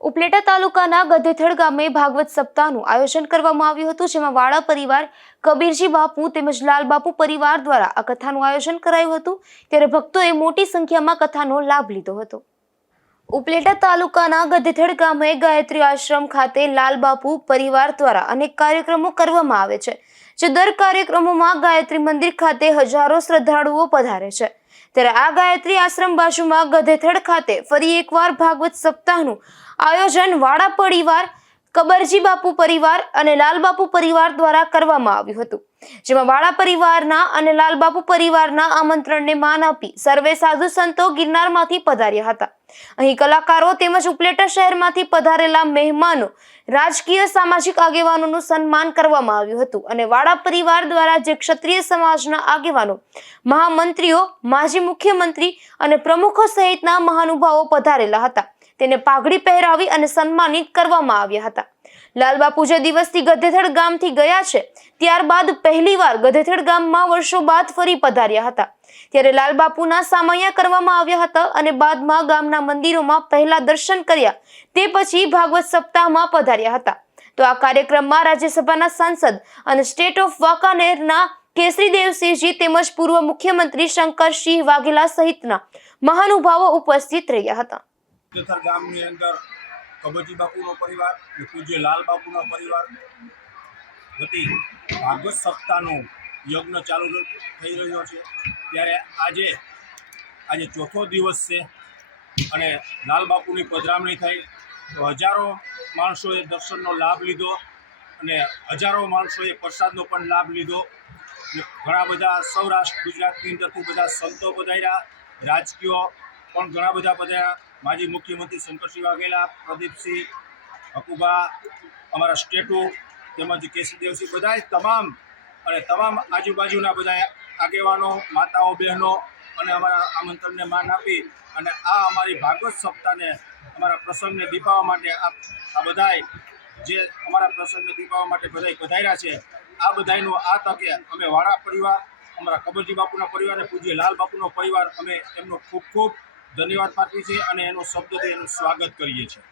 ઉપલેટા તાલુકાના ગધેથડ ગામે ભાગવત સપ્તાહનું આયોજન કરવામાં આવ્યું હતું, જેમાં વાળા પરિવાર, કબીરજી બાપુ તેમજ લાલબાપુ પરિવાર દ્વારા આ કથાનું આયોજન કરાયું હતું। ત્યારે ભક્તોએ મોટી સંખ્યામાં કથાનો લાભ લીધો હતો। ઉપલેટા તાલુકાના ગધેથડ ગામે ગાયત્રી આશ્રમ ખાતે લાલબાપુ પરિવાર દ્વારા અનેક કાર્યક્રમો કરવામાં આવે છે, જે દર કાર્યક્રમોમાં ગાયત્રી મંદિર ખાતે હજારો શ્રદ્ધાળુઓ પધારે છે। ત્યારે આ ગાયત્રી આશ્રમ બાજુમાં ગધેથડ ખાતે ફરી એકવાર ભાગવત સપ્તાહનું આયોજન વાળા પરિવાર, કબરજી બાપુ પરિવાર અને લાલબાપુ પરિવાર દ્વારા કરવામાં આવ્યું હતું, જેમાં વાળા પરિવારના અને લાલબાપુ પરિવારના આમંત્રણને માન આપી સર્વે સાધુ સંતો ગિરનારમાંથી પધાર્યા હતા। અહીં કલાકારો તેમજ ઉપલેટા શહેરમાંથી પધારેલા મહેમાનો, રાજકીય સામાજિક આગેવાનોનું સન્માન કરવામાં આવ્યું હતું અને વાળા પરિવાર દ્વારા જે ક્ષત્રિય સમાજના આગેવાનો, મહામંત્રીઓ, માજી મુખ્યમંત્રી અને પ્રમુખો સહિતના મહાનુભાવો પધારેલા હતા, તેને પાઘડી પહેરાવી અને સન્માનિત કરવામાં આવ્યા હતા। લાલબાપુ જે દિવસથી ગધેથડ ગામથી ગયા છે, ત્યારબાદ પહેલીવાર ગધેથડ ગામમાં વર્ષો બાદ ફરી પધાર્યા હતા। ત્યારે લાલબાપુના સામૈયા કરવામાં આવ્યા હતા અને બાદમાં ગામના મંદિરોમાં પહેલા દર્શન કર્યા, તે પછી ભાગવત સપ્તાહમાં પધાર્યા હતા। તો આ કાર્યક્રમમાં રાજ્યસભાના સાંસદ અને સ્ટેટ ઓફ વાંકાનેરના કેસરીદેવસિંહજી તેમજ પૂર્વ મુખ્યમંત્રી શંકરસિંહ વાઘેલા સહિતના મહાનુભાવો ઉપસ્થિત રહ્યા હતા। ગધેથડ ગામની અંદર કબરજી બાપુનો પરિવાર અને પૂજ્ય લાલબાપુનો પરિવાર વતી ભાગવત સપ્તાહનો યજ્ઞ ચાલુ થઈ રહ્યો છે। ત્યારે આજે ચોથો દિવસ છે અને લાલબાપુની પધરામણી થઈ તો હજારો માણસોએ દર્શનનો લાભ લીધો અને હજારો માણસોએ પ્રસાદનો પણ લાભ લીધો। ઘણા બધા સૌરાષ્ટ્ર ગુજરાતની અંદરથી બધા સંતો પધાર્યા, રાજકીય પણ ઘણા બધા પધાર્યા, માજી મુખ્યમંત્રી શંકરસિંહ વાઘેલા, પ્રદીપસિંહ, હકુબા, અમારા સ્ટેટો તેમજ કેસરીદેવસિંહ, બધા તમામ આજુબાજુના બધા આગેવાનો, માતાઓ, બહેનો અને અમારા આમંત્રણને માન આપી અને આ અમારી ભાગવત સપ્તાહને અમારા પ્રસંગને દીપાવવા માટે આ બધાએ જે અમારા પ્રસંગને દીપાવવા માટે બધાય પધાર્યા છે, આ બધાયનું આ તકે અમે વાળા પરિવાર, અમારા કબરજી બાપુના પરિવાર અને પૂજ્ય લાલ બાપુનો પરિવાર અમે એમનો ખૂબ ખૂબ ધન્યવાદ પાઠવીએ છીએ અને એનો શબ્દથી એનું સ્વાગત કરીએ છીએ।